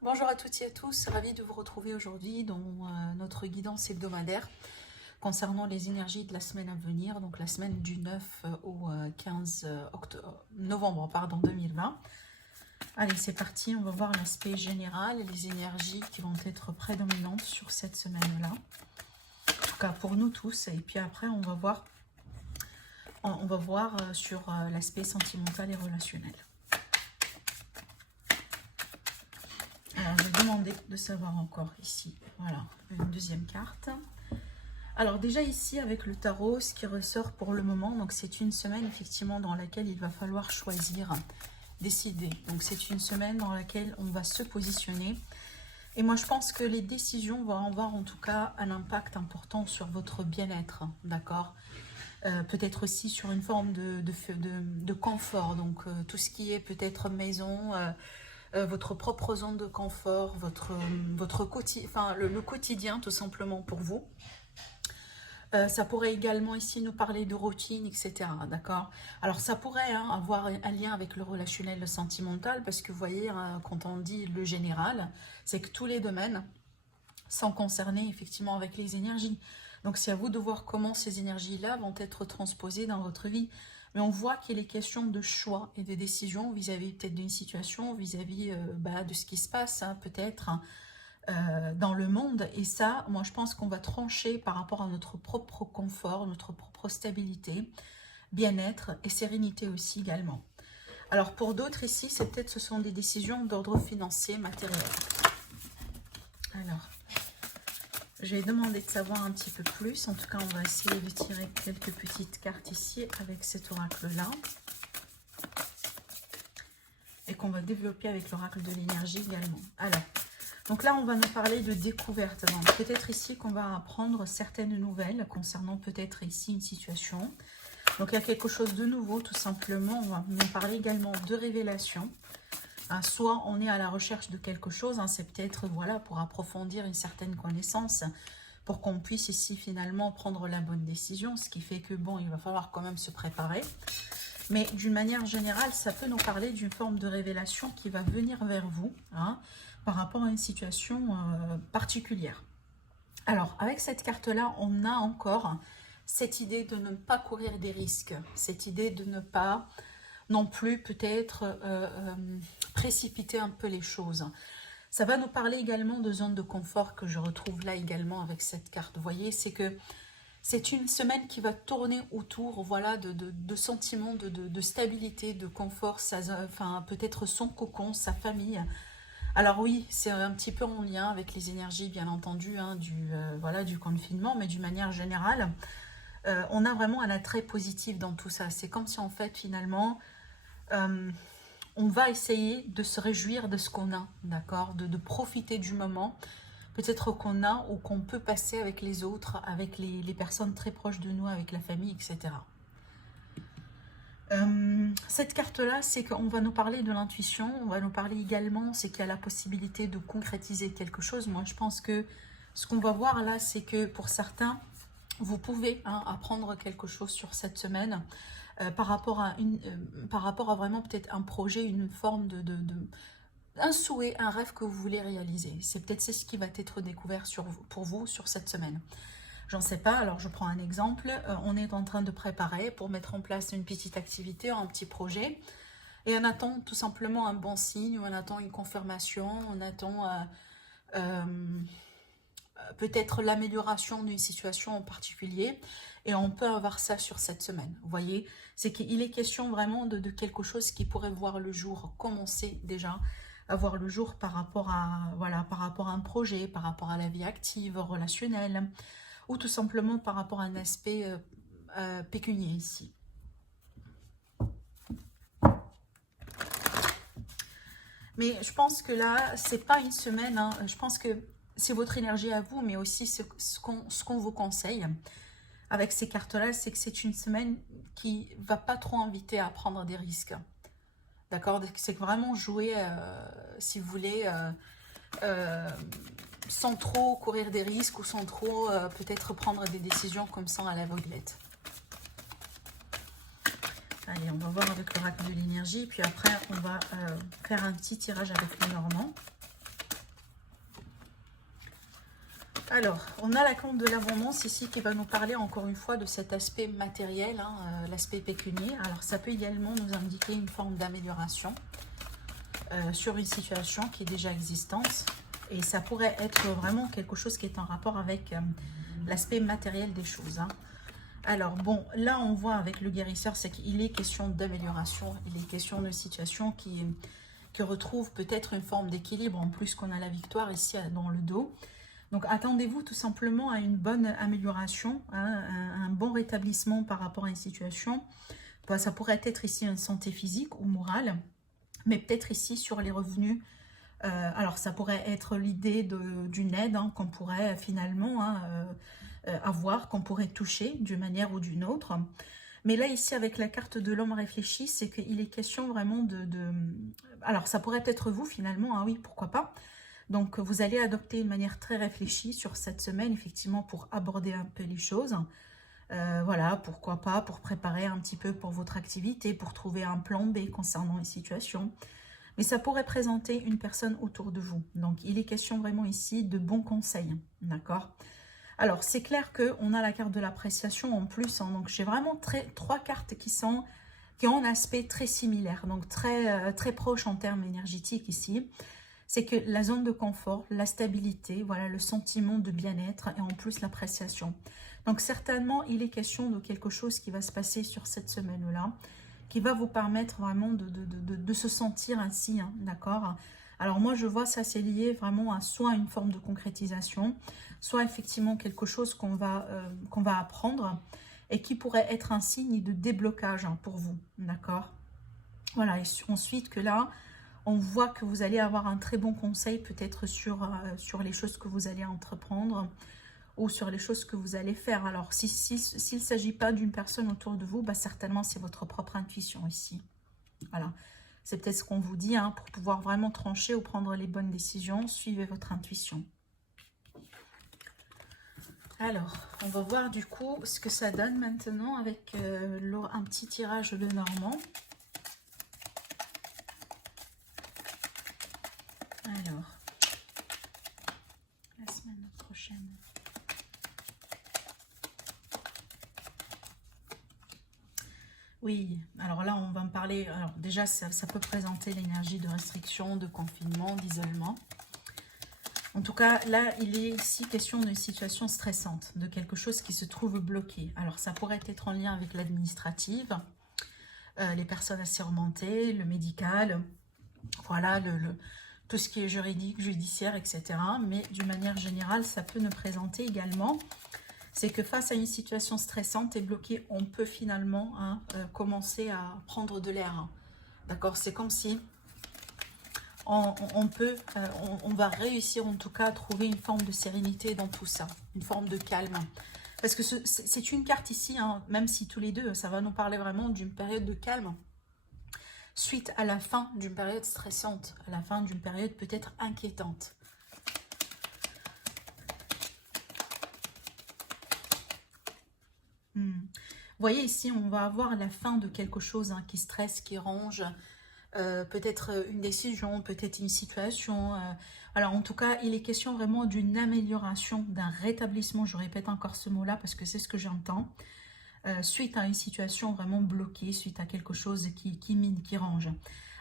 Bonjour à toutes et à tous, ravi de vous retrouver aujourd'hui dans notre guidance hebdomadaire concernant les énergies de la semaine à venir, donc la semaine du 9 au 15 novembre 2020. Allez, c'est parti, on va voir l'aspect général et les énergies qui vont être prédominantes sur cette semaine-là. En tout cas pour nous tous, et puis après on va voir sur l'aspect sentimental et relationnel. Alors, je vais demander de savoir encore ici. Voilà, une deuxième carte. Alors déjà ici, avec le tarot, ce qui ressort pour le moment, donc c'est une semaine effectivement dans laquelle il va falloir choisir, décider. Donc c'est une semaine dans laquelle on va se positionner. Et moi, je pense que les décisions vont avoir en tout cas un impact important sur votre bien-être, d'accord ? Peut-être aussi sur une forme de confort, donc tout ce qui est peut-être maison, votre propre zone de confort, le quotidien tout simplement pour vous. Ça pourrait également ici nous parler de routine, etc. D'accord. Alors ça pourrait avoir un lien avec le relationnel, le sentimental, parce que vous voyez, quand on dit le général, c'est que tous les domaines sont concernés effectivement avec les énergies. Donc c'est à vous de voir comment ces énergies-là vont être transposées dans votre vie. Mais on voit qu'il est question de choix et de décisions vis-à-vis peut-être d'une situation, vis-à-vis de ce qui se passe peut-être dans le monde. Et ça, moi je pense qu'on va trancher par rapport à notre propre confort, notre propre stabilité, bien-être et sérénité aussi également. Alors pour d'autres ici, c'est peut-être ce sont des décisions d'ordre financier, matériel. Alors, je vais demander de savoir un petit peu plus. En tout cas, on va essayer de tirer quelques petites cartes ici avec cet oracle-là. Et qu'on va développer avec l'oracle de l'énergie également. Alors, donc là, on va nous parler de découverte. Peut-être ici qu'on va apprendre certaines nouvelles concernant peut-être ici une situation. Donc il y a quelque chose de nouveau, tout simplement. On va nous parler également de révélation. Soit on est à la recherche de quelque chose, c'est peut-être voilà, pour approfondir une certaine connaissance, pour qu'on puisse ici finalement prendre la bonne décision, ce qui fait que bon, il va falloir quand même se préparer. Mais d'une manière générale, ça peut nous parler d'une forme de révélation qui va venir vers vous par rapport à une situation particulière. Alors, avec cette carte-là, on a encore cette idée de ne pas courir des risques, cette idée de ne pas non plus peut-être précipiter un peu les choses. Ça va nous parler également de zones de confort que je retrouve là également avec cette carte. Vous voyez, c'est que c'est une semaine qui va tourner autour voilà, de sentiments de stabilité, de confort, peut-être son cocon, sa famille. Alors oui, c'est un petit peu en lien avec les énergies, bien entendu, du confinement, mais d'une manière générale, on a vraiment un attrait positif dans tout ça. C'est comme si en fait, finalement, on va essayer de se réjouir de ce qu'on a, d'accord, de profiter du moment, peut-être qu'on a ou qu'on peut passer avec les autres, avec les personnes très proches de nous, avec la famille, etc. Cette carte-là, c'est qu'on va nous parler de l'intuition, on va nous parler également, c'est qu'il y a la possibilité de concrétiser quelque chose. Moi, je pense que ce qu'on va voir là, c'est que pour certains, vous pouvez apprendre quelque chose sur cette semaine par rapport à vraiment peut-être un projet, une forme un souhait, un rêve que vous voulez réaliser. C'est peut-être ce qui va être découvert pour vous sur cette semaine. J'en sais pas, alors je prends un exemple. On est en train de préparer pour mettre en place une petite activité, un petit projet. Et on attend tout simplement un bon signe, on attend une confirmation, on attend peut-être l'amélioration d'une situation en particulier. Et on peut avoir ça sur cette semaine. Vous voyez, c'est qu'il est question vraiment de quelque chose qui pourrait voir le jour, commencer déjà à voir le jour par rapport à un projet, par rapport à la vie active, relationnelle, ou tout simplement par rapport à un aspect pécunier ici. Mais je pense que là, c'est pas une semaine, je pense que c'est votre énergie à vous, mais aussi ce qu'on vous conseille avec ces cartes-là, c'est que c'est une semaine qui va pas trop inviter à prendre des risques. D'accord? C'est vraiment jouer, si vous voulez, sans trop courir des risques ou sans trop peut-être prendre des décisions comme ça à l'aveuglette. Allez, on va voir avec l'oracle de l'énergie, puis après on va faire un petit tirage avec le Normand. Alors, on a la carte de l'abondance ici qui va nous parler encore une fois de cet aspect matériel, hein, l'aspect pécunier. Alors, ça peut également nous indiquer une forme d'amélioration sur une situation qui est déjà existante. Et ça pourrait être vraiment quelque chose qui est en rapport avec l'aspect matériel des choses. Hein. Alors, bon, là, on voit avec le guérisseur, c'est qu'il est question d'amélioration. Il est question de situation qui retrouve peut-être une forme d'équilibre, en plus qu'on a la victoire ici dans le dos. Donc, attendez-vous tout simplement à une bonne amélioration, hein, un bon rétablissement par rapport à une situation. Ça pourrait être ici une santé physique ou morale, mais peut-être ici sur les revenus. Alors, ça pourrait être l'idée d'une aide hein, qu'on pourrait finalement avoir, qu'on pourrait toucher d'une manière ou d'une autre. Mais là, ici, avec la carte de l'homme réfléchi, c'est qu'il est question vraiment Alors, ça pourrait être vous finalement, ah oui, pourquoi pas. Donc, vous allez adopter une manière très réfléchie sur cette semaine, effectivement, pour aborder un peu les choses. Voilà, pourquoi pas, pour préparer un petit peu pour votre activité, pour trouver un plan B concernant les situations. Mais ça pourrait présenter une personne autour de vous. Donc, il est question vraiment ici de bons conseils, d'accord? Alors, c'est clair qu'on a la carte de l'appréciation en plus. Hein, donc, j'ai vraiment trois cartes qui ont un aspect très similaire, donc très proche en termes énergétiques ici. C'est que la zone de confort, la stabilité, voilà, le sentiment de bien-être et en plus l'appréciation. Donc certainement, il est question de quelque chose qui va se passer sur cette semaine-là, qui va vous permettre vraiment de se sentir ainsi, hein, d'accord? Alors moi, je vois ça, c'est lié vraiment à soit une forme de concrétisation, soit effectivement quelque chose qu'on va apprendre et qui pourrait être un signe de déblocage hein, pour vous, d'accord? Voilà, et ensuite que là, on voit que vous allez avoir un très bon conseil peut-être sur les choses que vous allez entreprendre ou sur les choses que vous allez faire. Alors, s'il ne s'agit pas d'une personne autour de vous, bah, certainement c'est votre propre intuition ici. Voilà, c'est peut-être ce qu'on vous dit, hein, pour pouvoir vraiment trancher ou prendre les bonnes décisions, suivez votre intuition. Alors, on va voir du coup ce que ça donne maintenant avec un petit tirage de Normand. Alors, la semaine prochaine. Oui, alors là, on va me parler... Alors déjà, ça peut présenter l'énergie de restriction, de confinement, d'isolement. En tout cas, là, il est ici question d'une situation stressante, de quelque chose qui se trouve bloqué. Alors, ça pourrait être en lien avec l'administrative, les personnes assermentées, le médical, voilà, tout ce qui est juridique, judiciaire, etc. Mais d'une manière générale, ça peut nous présenter également, c'est que face à une situation stressante et bloquée, on peut finalement hein, commencer à prendre de l'air. Hein. D'accord? C'est comme si on va réussir en tout cas à trouver une forme de sérénité dans tout ça, une forme de calme. Parce que c'est une carte ici, hein, même si tous les deux, ça va nous parler vraiment d'une période de calme, suite à la fin d'une période stressante, à la fin d'une période peut-être inquiétante. Vous voyez ici, on va avoir la fin de quelque chose hein, qui stresse, qui ronge, peut-être une décision, peut-être une situation. Alors en tout cas, il est question vraiment d'une amélioration, d'un rétablissement, je répète encore ce mot-là parce que c'est ce que j'entends, suite à une situation vraiment bloquée, suite à quelque chose qui mine, qui range.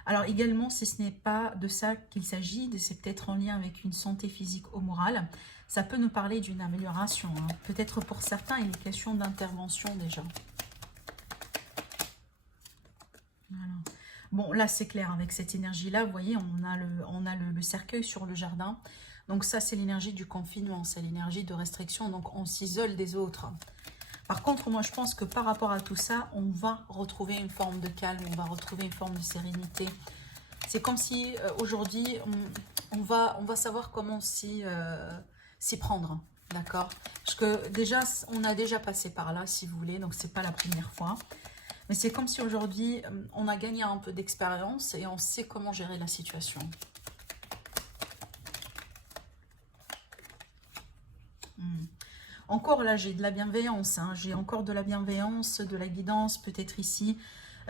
Alors également, si ce n'est pas de ça qu'il s'agit, c'est peut-être en lien avec une santé physique ou morale, ça peut nous parler d'une amélioration. Hein. Peut-être pour certains, il est question d'intervention déjà. Voilà. Bon, là, c'est clair, avec cette énergie-là, vous voyez, on a le cercueil sur le jardin. Donc ça, c'est l'énergie du confinement, c'est l'énergie de restriction. Donc, on s'isole des autres. Par contre, moi, je pense que par rapport à tout ça, on va retrouver une forme de calme, on va retrouver une forme de sérénité. C'est comme si, aujourd'hui, on va savoir comment s'y prendre, d'accord? Parce que déjà, on a déjà passé par là, si vous voulez, donc c'est pas la première fois. Mais c'est comme si aujourd'hui, on a gagné un peu d'expérience et on sait comment gérer la situation. Encore là, j'ai de la bienveillance, hein. J'ai encore de la bienveillance, de la guidance, peut-être ici.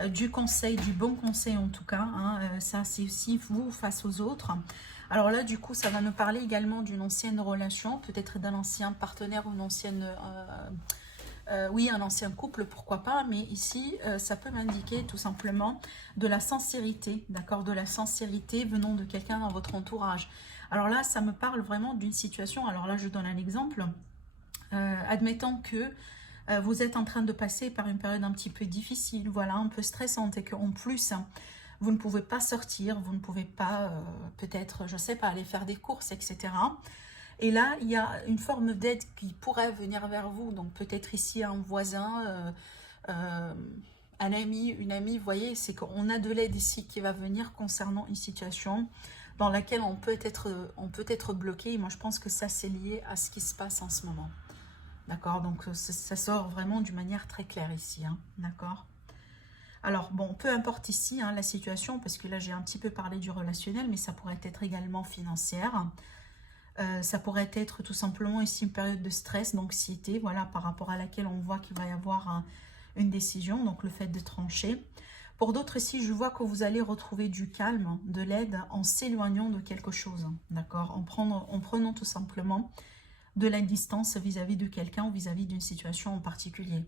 du conseil, du bon conseil en tout cas. Hein, ça, c'est aussi vous face aux autres. Alors là, du coup, ça va me parler également d'une ancienne relation, peut-être d'un ancien partenaire ou une ancienne... oui, un ancien couple, pourquoi pas, mais ici, ça peut m'indiquer tout simplement de la sincérité, d'accord, de la sincérité venant de quelqu'un dans votre entourage. Alors là, ça me parle vraiment d'une situation, alors là, je donne un exemple. Admettons que vous êtes en train de passer par une période un petit peu difficile, voilà, un peu stressante, et qu'en plus, vous ne pouvez pas sortir, vous ne pouvez pas, peut-être, je ne sais pas, aller faire des courses, etc. Et là, il y a une forme d'aide qui pourrait venir vers vous. Donc peut-être ici un voisin, un ami, une amie. Vous voyez, c'est qu'on a de l'aide ici qui va venir concernant une situation dans laquelle on peut être bloqué. Et moi, je pense que ça, c'est lié à ce qui se passe en ce moment. D'accord? Donc ça sort vraiment d'une manière très claire ici. Hein, d'accord? Alors, bon, peu importe ici hein, la situation, parce que là, j'ai un petit peu parlé du relationnel, mais ça pourrait être également financière. Ça pourrait être tout simplement ici une période de stress, d'anxiété, voilà, par rapport à laquelle on voit qu'il va y avoir une décision, donc le fait de trancher. Pour d'autres ici, je vois que vous allez retrouver du calme, de l'aide en s'éloignant de quelque chose, d'accord, en prenant tout simplement de la distance vis-à-vis de quelqu'un ou vis-à-vis d'une situation en particulier.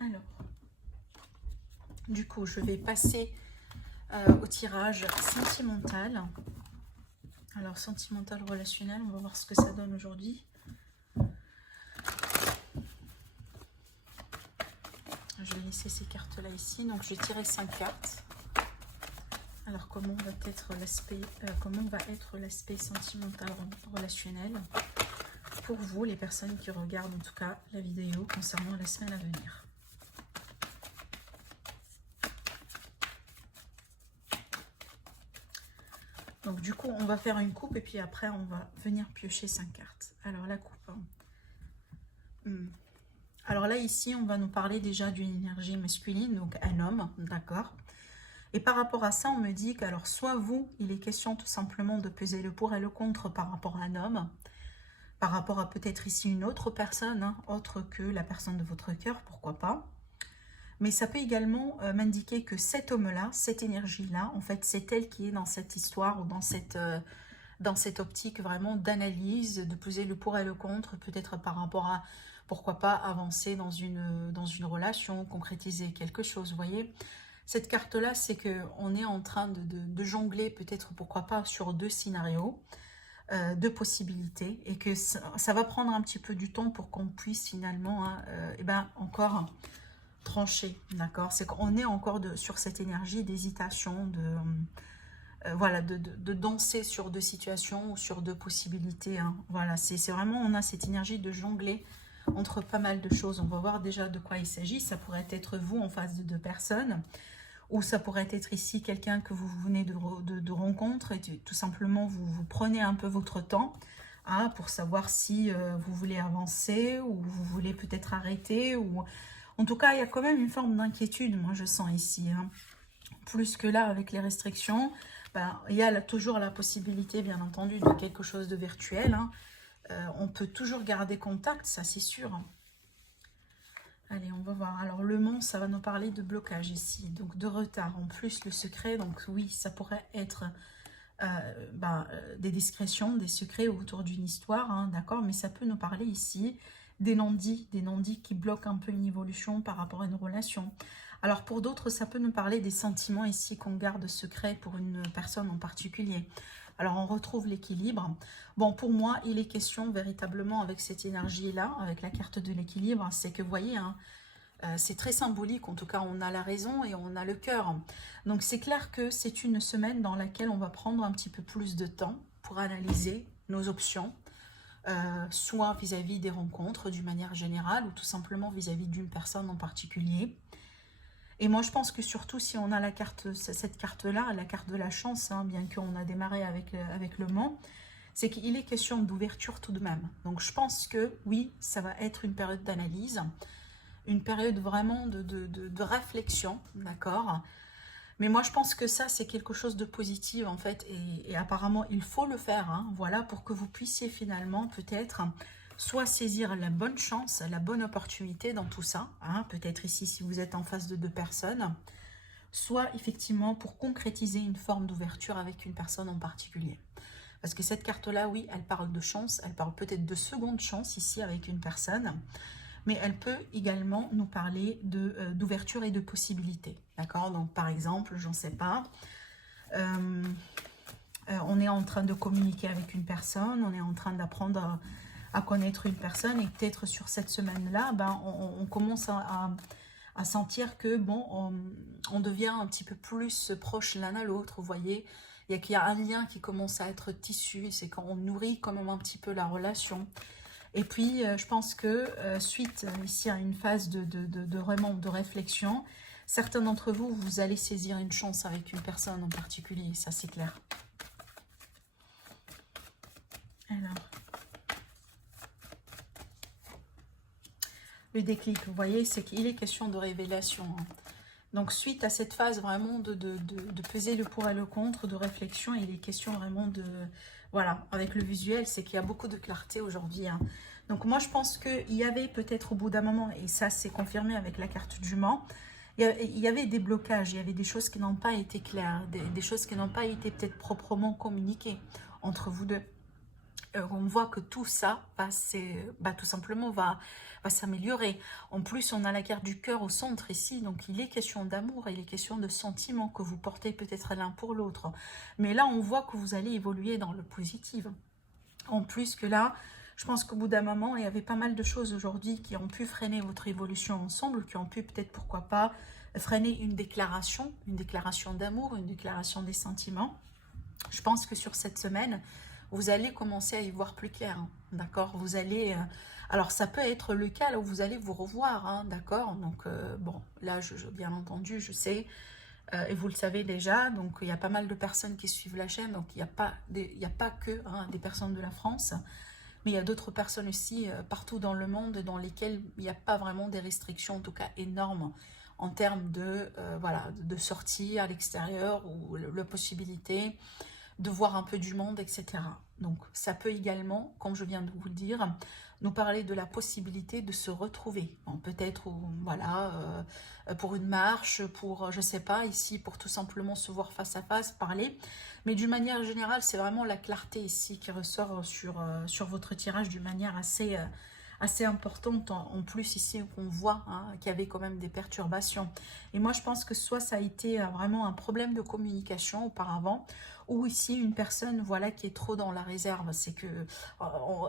Alors, du coup, je vais passer au tirage sentimental. Alors, sentimental relationnel, on va voir ce que ça donne aujourd'hui. Je vais laisser ces cartes-là ici. Donc, j'ai tiré 5 cartes. Alors, comment va être l'aspect sentimental relationnel pour vous, les personnes qui regardent en tout cas la vidéo concernant la semaine à venir. Donc du coup, on va faire une coupe et puis après, on va venir piocher 5 cartes. Alors la coupe. Alors là, ici, on va nous parler déjà d'une énergie masculine, donc un homme, d'accord. Et par rapport à ça, on me dit qu'alors, soit vous, il est question tout simplement de peser le pour et le contre par rapport à un homme, par rapport à peut-être ici une autre personne, hein, autre que la personne de votre cœur, pourquoi pas. Mais ça peut également m'indiquer que cet homme-là, cette énergie-là, en fait, c'est elle qui est dans cette histoire ou dans cette optique vraiment d'analyse, de peser le pour et le contre, peut-être par rapport à, pourquoi pas, avancer dans une relation, concrétiser quelque chose, vous voyez. Cette carte-là, c'est qu'on est en train de jongler, peut-être, pourquoi pas, sur 2 scénarios, 2 possibilités, et que ça va prendre un petit peu du temps pour qu'on puisse finalement, hein, encore trancher, d'accord. C'est qu'on est encore sur cette énergie d'hésitation, voilà, de danser sur 2 situations ou sur 2 possibilités. Hein. Voilà, c'est vraiment, on a cette énergie de jongler entre pas mal de choses. On va voir déjà de quoi il s'agit. Ça pourrait être vous en face de 2 personnes, ou ça pourrait être ici quelqu'un que vous venez de rencontrer, et tout simplement vous prenez un peu votre temps hein, pour savoir si vous voulez avancer ou vous voulez peut-être arrêter. Ou en tout cas, il y a quand même une forme d'inquiétude, moi je sens ici. Hein. Plus que là, avec les restrictions, il y a toujours la possibilité, bien entendu, de quelque chose de virtuel. Hein. On peut toujours garder contact, ça c'est sûr. Allez, on va voir. Alors, le mont, ça va nous parler de blocage ici, donc de retard. En plus, le secret, donc oui, ça pourrait être des discrétions, des secrets autour d'une histoire, hein, d'accord. Mais ça peut nous parler ici des non-dits qui bloquent un peu une évolution par rapport à une relation. Alors, pour d'autres, ça peut nous parler des sentiments ici qu'on garde secrets pour une personne en particulier. Alors, on retrouve l'équilibre. Bon, pour moi, il est question véritablement avec cette énergie-là, avec la carte de l'équilibre, c'est que, vous voyez, hein, c'est très symbolique, en tout cas, on a la raison et on a le cœur. Donc, c'est clair que c'est une semaine dans laquelle on va prendre un petit peu plus de temps pour analyser nos options, soit vis-à-vis des rencontres d'une manière générale ou tout simplement vis-à-vis d'une personne en particulier. Et moi, je pense que surtout, si on a la carte, cette carte-là, la carte de la chance, hein, bien qu'on a démarré avec le Mans, c'est qu'il est question d'ouverture tout de même. Donc, je pense que, oui, ça va être une période d'analyse, une période vraiment de réflexion, d'accord. Mais moi, je pense que ça, c'est quelque chose de positif, en fait, et apparemment, il faut le faire, hein, voilà, pour que vous puissiez finalement, peut-être, soit saisir la bonne chance, la bonne opportunité dans tout ça, hein, peut-être ici si vous êtes en face de deux personnes, soit effectivement pour concrétiser une forme d'ouverture avec une personne en particulier. Parce que cette carte-là, oui, elle parle de chance, elle parle peut-être de seconde chance ici avec une personne, mais elle peut également nous parler d'ouverture et de possibilités. D'accord? Donc par exemple, j'en sais pas, on est en train de communiquer avec une personne, on est en train d'apprendre à connaître une personne, et peut-être sur cette semaine-là, ben, on commence à sentir que bon, on devient un petit peu plus proche l'un à l'autre, vous voyez. Qu'il y a un lien qui commence à être tissu, c'est quand on nourrit quand même un petit peu la relation. Et puis, je pense que suite ici à une phase vraiment de réflexion, certains d'entre vous, vous allez saisir une chance avec une personne en particulier, ça c'est clair. Alors, le déclic, vous voyez, c'est qu'il est question de révélation. Hein. Donc, suite à cette phase vraiment de peser le pour et le contre, de réflexion, il est question vraiment de... Voilà, avec le visuel, c'est qu'il y a beaucoup de clarté aujourd'hui. Hein. Donc, moi, je pense qu'il y avait peut-être au bout d'un moment, et ça, c'est confirmé avec la carte du Mans, il y avait des blocages, il y avait des choses qui n'ont pas été claires, des choses qui n'ont pas été peut-être proprement communiquées entre vous deux. On voit que tout ça, tout simplement, va s'améliorer. En plus, on a la carte du cœur au centre ici, donc il est question d'amour, il est question de sentiments que vous portez peut-être l'un pour l'autre. Mais là, on voit que vous allez évoluer dans le positif. En plus que là, je pense qu'au bout d'un moment, il y avait pas mal de choses aujourd'hui qui ont pu freiner votre évolution ensemble, qui ont pu peut-être, pourquoi pas, freiner une déclaration d'amour, une déclaration des sentiments. Je pense que sur cette semaine, vous allez commencer à y voir plus clair, hein, d'accord? Vous allez... alors, ça peut être le cas là où vous allez vous revoir, hein, d'accord? Donc, bon, là, bien entendu, je sais, et vous le savez déjà, donc il y a pas mal de personnes qui suivent la chaîne, donc il n'y a pas que hein, des personnes de la France, mais il y a d'autres personnes aussi partout dans le monde dans lesquelles il n'y a pas vraiment des restrictions, en tout cas énormes, en termes de sortie à l'extérieur ou la possibilité de voir un peu du monde, etc. Donc, ça peut également, comme je viens de vous le dire, nous parler de la possibilité de se retrouver. Peut-être, voilà, pour une marche, pour, je sais pas, ici, pour tout simplement se voir face à face, parler. Mais d'une manière générale, c'est vraiment la clarté ici qui ressort sur votre tirage d'une manière assez importante. En plus, ici, on voit hein, qu'il y avait quand même des perturbations. Et moi, je pense que soit ça a été vraiment un problème de communication auparavant, ou ici une personne voilà qui est trop dans la réserve, c'est que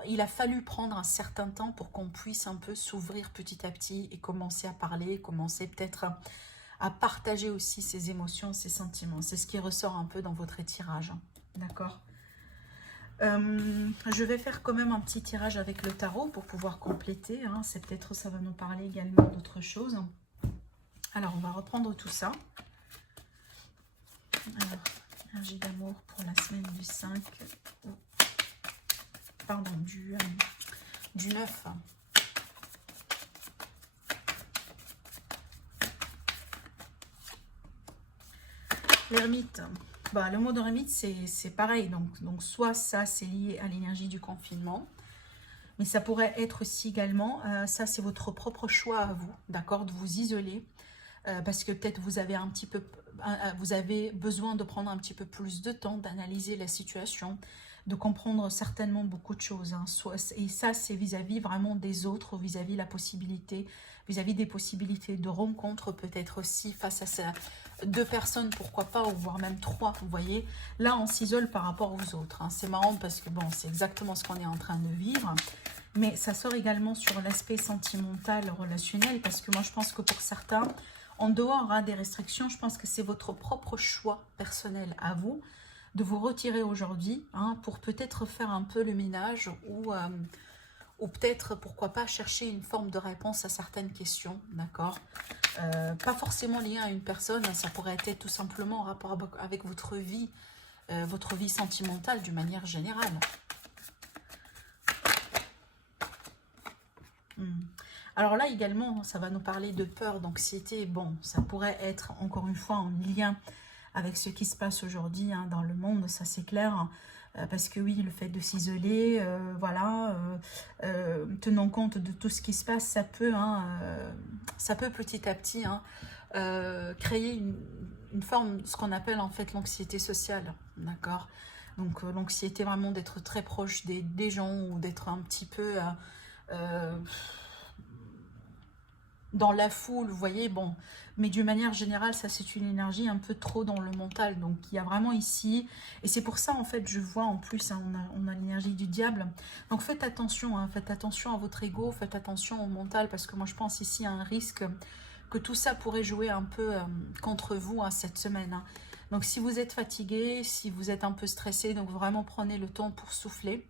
il a fallu prendre un certain temps pour qu'on puisse un peu s'ouvrir petit à petit et commencer à parler, commencer peut-être à partager aussi ses émotions, ses sentiments. C'est ce qui ressort un peu dans votre tirage, hein. D'accord. Je vais faire quand même un petit tirage avec le tarot pour pouvoir compléter, hein. C'est peut-être ça va nous parler également d'autres choses. Alors on va reprendre tout ça. Alors, énergie d'amour pour la semaine du 5, pardon, du 9. L'ermite. Bah, le mot d'ermite, c'est pareil. Donc, soit ça, c'est lié à l'énergie du confinement, mais ça pourrait être aussi également, ça, c'est votre propre choix à vous, d'accord, de vous isoler, parce que peut-être vous avez vous avez besoin de prendre un petit peu plus de temps, d'analyser la situation, de comprendre certainement beaucoup de choses. Hein. Et ça, c'est vis-à-vis vraiment des autres, vis-à-vis des possibilités de rencontre, peut-être aussi face à ça. 2 personnes, pourquoi pas, ou voire même 3, vous voyez. Là, on s'isole par rapport aux autres. Hein. C'est marrant parce que, bon, c'est exactement ce qu'on est en train de vivre. Mais ça sort également sur l'aspect sentimental, relationnel, parce que moi, je pense que pour certains, en dehors des restrictions, je pense que c'est votre propre choix personnel à vous de vous retirer aujourd'hui hein, pour peut-être faire un peu le ménage ou peut-être, pourquoi pas, chercher une forme de réponse à certaines questions, d'accord, pas forcément lié à une personne, ça pourrait être tout simplement en rapport avec votre vie sentimentale d'une manière générale. Alors là également, ça va nous parler de peur, d'anxiété. Bon, ça pourrait être encore une fois en lien avec ce qui se passe aujourd'hui hein, dans le monde, ça c'est clair. Parce que oui, le fait de s'isoler, voilà, tenant compte de tout ce qui se passe, ça peut petit à petit hein, créer une forme, ce qu'on appelle en fait l'anxiété sociale, d'accord? Donc l'anxiété vraiment d'être très proche des gens ou d'être un petit peu dans la foule, vous voyez, bon. Mais d'une manière générale, ça c'est une énergie un peu trop dans le mental. Donc il y a vraiment ici, et c'est pour ça en fait, je vois en plus, hein, on a l'énergie du diable. Donc faites attention à votre ego, faites attention au mental, parce que moi je pense ici à un risque que tout ça pourrait jouer un peu contre vous hein, cette semaine. Hein. Donc si vous êtes fatigué, si vous êtes un peu stressé, donc vraiment prenez le temps pour souffler,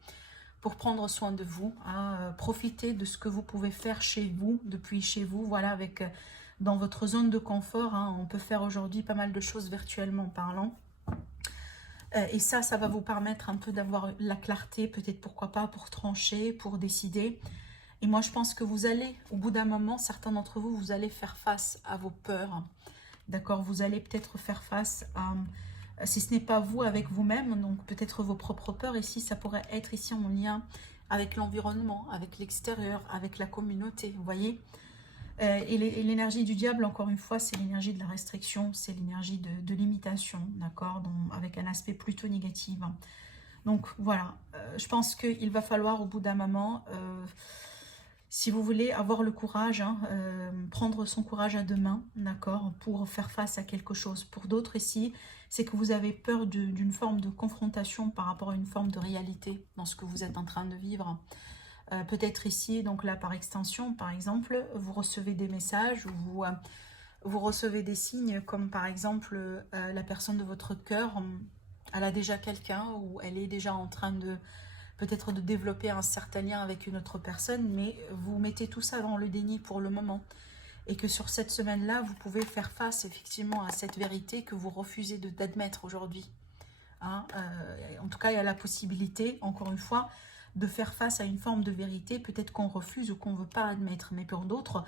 pour prendre soin de vous, hein, profitez de ce que vous pouvez faire chez vous, depuis chez vous, voilà, avec dans votre zone de confort, hein, on peut faire aujourd'hui pas mal de choses virtuellement parlant, et ça va vous permettre un peu d'avoir la clarté, peut-être pourquoi pas, pour trancher, pour décider, et moi je pense que vous allez, au bout d'un moment, certains d'entre vous, vous allez faire face à vos peurs, d'accord, vous allez peut-être faire face à... Si ce n'est pas vous avec vous-même, donc peut-être vos propres peurs, ici ça pourrait être ici en lien avec l'environnement, avec l'extérieur, avec la communauté, vous voyez. Et l'énergie du diable, encore une fois, c'est l'énergie de la restriction, c'est l'énergie de l'imitation, d'accord, avec un aspect plutôt négatif. Donc voilà, je pense qu'il va falloir au bout d'un moment, si vous voulez avoir le courage, hein, prendre son courage à deux mains, d'accord, pour faire face à quelque chose. Pour d'autres ici, c'est que vous avez peur d'une forme de confrontation par rapport à une forme de réalité dans ce que vous êtes en train de vivre. Peut-être ici, donc là par extension, par exemple, vous recevez des messages ou vous recevez des signes comme par exemple la personne de votre cœur, elle a déjà quelqu'un ou elle est déjà en train de peut-être de développer un certain lien avec une autre personne, mais vous mettez tout ça dans le déni pour le moment. Et que sur cette semaine-là, vous pouvez faire face effectivement à cette vérité que vous refusez d'admettre aujourd'hui. Hein, en tout cas, il y a la possibilité, encore une fois, de faire face à une forme de vérité, peut-être qu'on refuse ou qu'on ne veut pas admettre. Mais pour d'autres,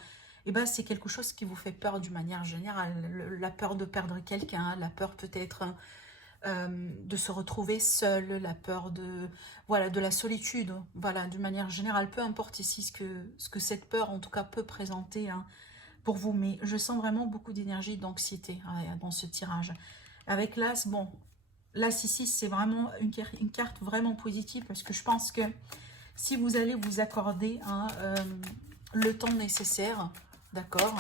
eh ben, c'est quelque chose qui vous fait peur d'une manière générale. La peur de perdre quelqu'un, la peur peut-être de se retrouver seul, la peur de, voilà, de la solitude, voilà, d'une manière générale, peu importe ici ce que cette peur en tout cas peut présenter hein, pour vous, mais je sens vraiment beaucoup d'énergie, d'anxiété hein, dans ce tirage. Avec l'As, bon, l'As ici c'est vraiment une carte vraiment positive parce que je pense que si vous allez vous accorder hein, le temps nécessaire, d'accord,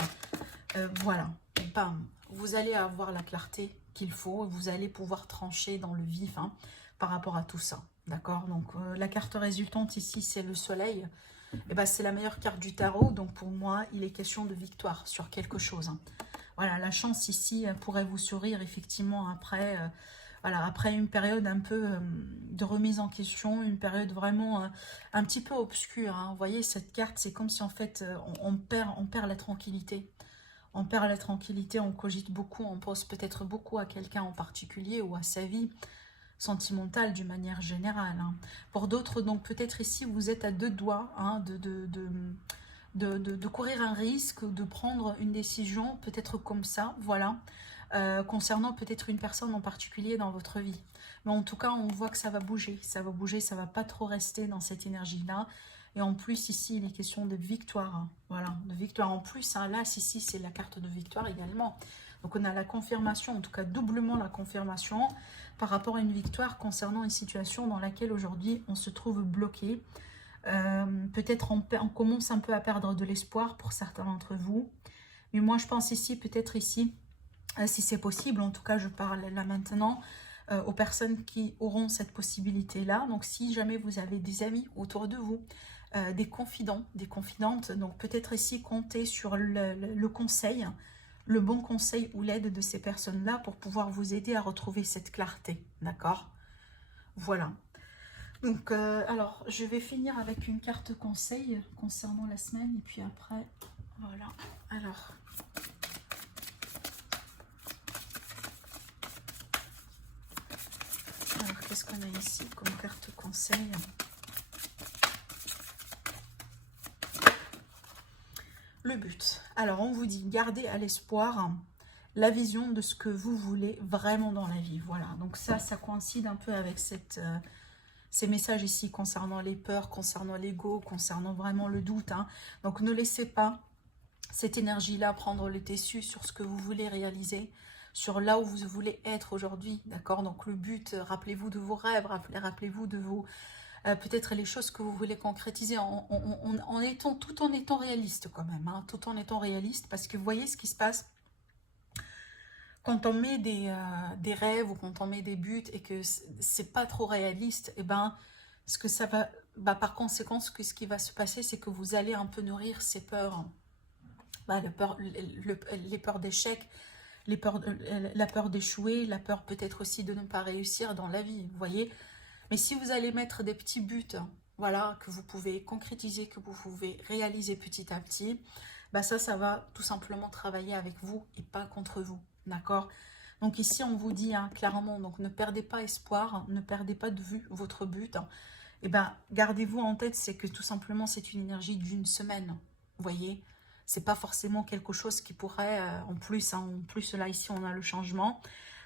voilà, bam, vous allez avoir la clarté qu'il faut, vous allez pouvoir trancher dans le vif hein, par rapport à tout ça, d'accord. Donc la carte résultante ici c'est le soleil, et ben, c'est la meilleure carte du tarot, donc pour moi il est question de victoire sur quelque chose hein. Voilà, la chance ici pourrait vous sourire effectivement après, voilà, après une période un peu de remise en question, une période vraiment un petit peu obscure hein. Vous voyez cette carte, c'est comme si en fait on perd la tranquillité. On perd la tranquillité, on cogite beaucoup, on pense peut-être beaucoup à quelqu'un en particulier ou à sa vie sentimentale d'une manière générale. Hein. Pour d'autres, donc peut-être ici, vous êtes à deux doigts hein, de courir un risque, de prendre une décision, peut-être comme ça, voilà, concernant peut-être une personne en particulier dans votre vie. Mais en tout cas, on voit que ça va bouger, ça va pas trop rester dans cette énergie-là. Et en plus, ici, il est question de victoire. Hein. Voilà, de victoire. En plus, hein, là, ici, c'est la carte de victoire également. Donc, on a la confirmation, en tout cas, doublement la confirmation par rapport à une victoire concernant une situation dans laquelle, aujourd'hui, on se trouve bloqué. Peut-être on commence un peu à perdre de l'espoir pour certains d'entre vous. Mais moi, je pense ici, peut-être ici, si c'est possible, en tout cas, je parle là maintenant, aux personnes qui auront cette possibilité-là. Donc, si jamais vous avez des amis autour de vous, des confidents, des confidentes, donc peut-être ici compter sur le conseil, le bon conseil ou l'aide de ces personnes-là pour pouvoir vous aider à retrouver cette clarté, d'accord? Voilà. Donc, alors, je vais finir avec une carte conseil concernant la semaine et puis après, voilà. Alors, qu'est-ce qu'on a ici comme carte conseil ? Le but. Alors, on vous dit, gardez à l'espoir la vision de ce que vous voulez vraiment dans la vie. Voilà, donc ça coïncide un peu avec ces messages ici concernant les peurs, concernant l'ego, concernant vraiment le doute. Hein. Donc ne laissez pas cette énergie-là prendre le dessus sur ce que vous voulez réaliser, sur là où vous voulez être aujourd'hui, d'accord? Donc le but, rappelez-vous de vos rêves, rappelez-vous de vos... peut-être les choses que vous voulez concrétiser tout en étant réaliste quand même, hein, tout en étant réaliste, parce que vous voyez ce qui se passe quand on met des rêves ou quand on met des buts et que c'est pas trop réaliste, et ben ce que ça va, par conséquent, ce qui va se passer, c'est que vous allez un peu nourrir ces peurs, les peurs d'échec, la peur d'échouer, la peur peut-être aussi de ne pas réussir dans la vie, vous voyez. Mais si vous allez mettre des petits buts, voilà, que vous pouvez concrétiser, que vous pouvez réaliser petit à petit, ça va tout simplement travailler avec vous et pas contre vous, d'accord? Donc ici, on vous dit clairement, donc ne perdez pas espoir, ne perdez pas de vue votre but. Et gardez-vous en tête, c'est que tout simplement, c'est une énergie d'une semaine, vous voyez? C'est pas forcément quelque chose qui pourrait, en plus là, ici, on a le changement.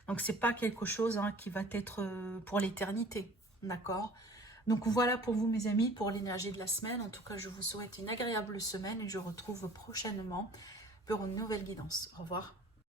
Donc, c'est pas quelque chose qui va être pour l'éternité, d'accord? Donc, voilà pour vous, mes amis, pour l'énergie de la semaine. En tout cas, je vous souhaite une agréable semaine et je vous retrouve prochainement pour une nouvelle guidance. Au revoir.